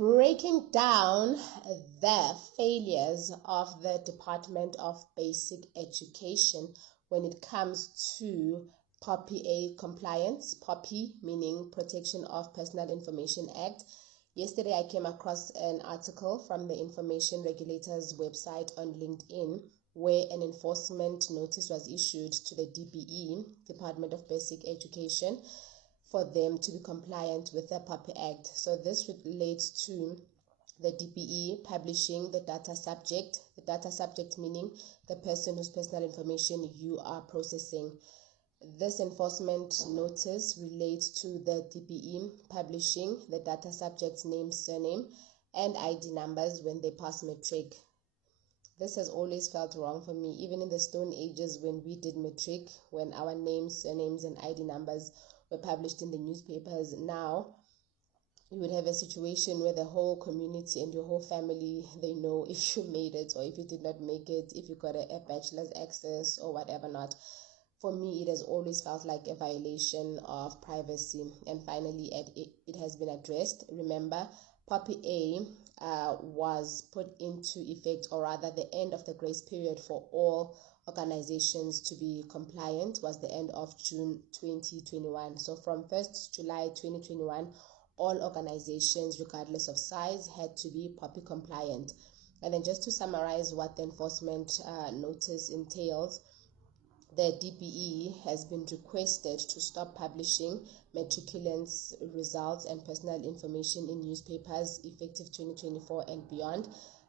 breaking down the failures of the Department of Basic Education when it comes to POPIA compliance, POPI meaning Protection of Personal Information Act. Yesterday I came across an article from the Information Regulator's website on LinkedIn where an enforcement notice was issued to the DBE, Department of Basic Education, for them to be compliant with the POPIA Act. So this relates to the DBE publishing the data subject meaning the person whose personal information you are processing. This enforcement notice relates to the DBE publishing the data subject's name, surname, and ID numbers when they pass matric. This has always felt wrong for me, even in the Stone Ages when we did matric, when our names, surnames, and ID numbers were published in the newspapers. Now, you would have a situation where the whole community and your whole family, they know if you made it or if you did not make it, if you got a bachelor's access or whatever not. For me, it has always felt like a violation of privacy. And finally, it has been addressed. Remember, POPIA was put into effect, or rather the end of the grace period for all organizations to be compliant was the end of June 2021. So from 1st July 2021, all organizations, regardless of size, had to be POPIA compliant. And then just to summarize what the enforcement notice entails, the DBE has been requested to stop publishing matriculants' results and personal information in newspapers effective 2024 and beyond.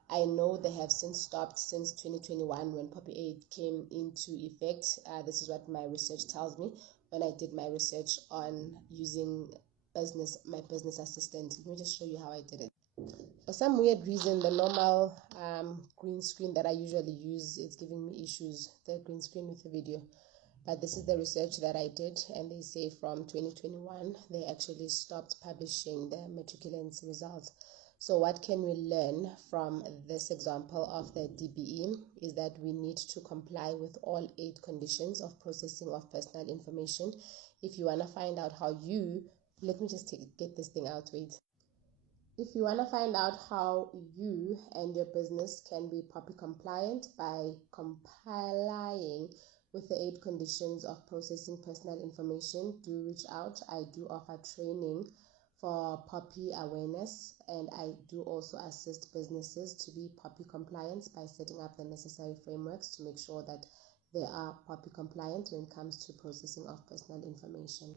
I know they have since stopped since 2021 when POPIA came into effect. This is what my research tells me when I did my research on using my business assistant. Let me just show you how I did it. For some weird reason, the normal green screen that I usually use is giving me issues, the green screen with the video. But this is the research that I did, and they say from 2021, they actually stopped publishing the matriculants' results. So what can we learn from this example of the DBE is that we need to comply with all 8 conditions of processing of personal information. If you want to find out how let me just get this thing out, wait. If you want to find out how you and your business can be POPIA compliant by complying with the 8 conditions of processing personal information, do reach out. I do offer training for POPIA awareness, and I do also assist businesses to be POPIA compliant by setting up the necessary frameworks to make sure that they are POPIA compliant when it comes to processing of personal information.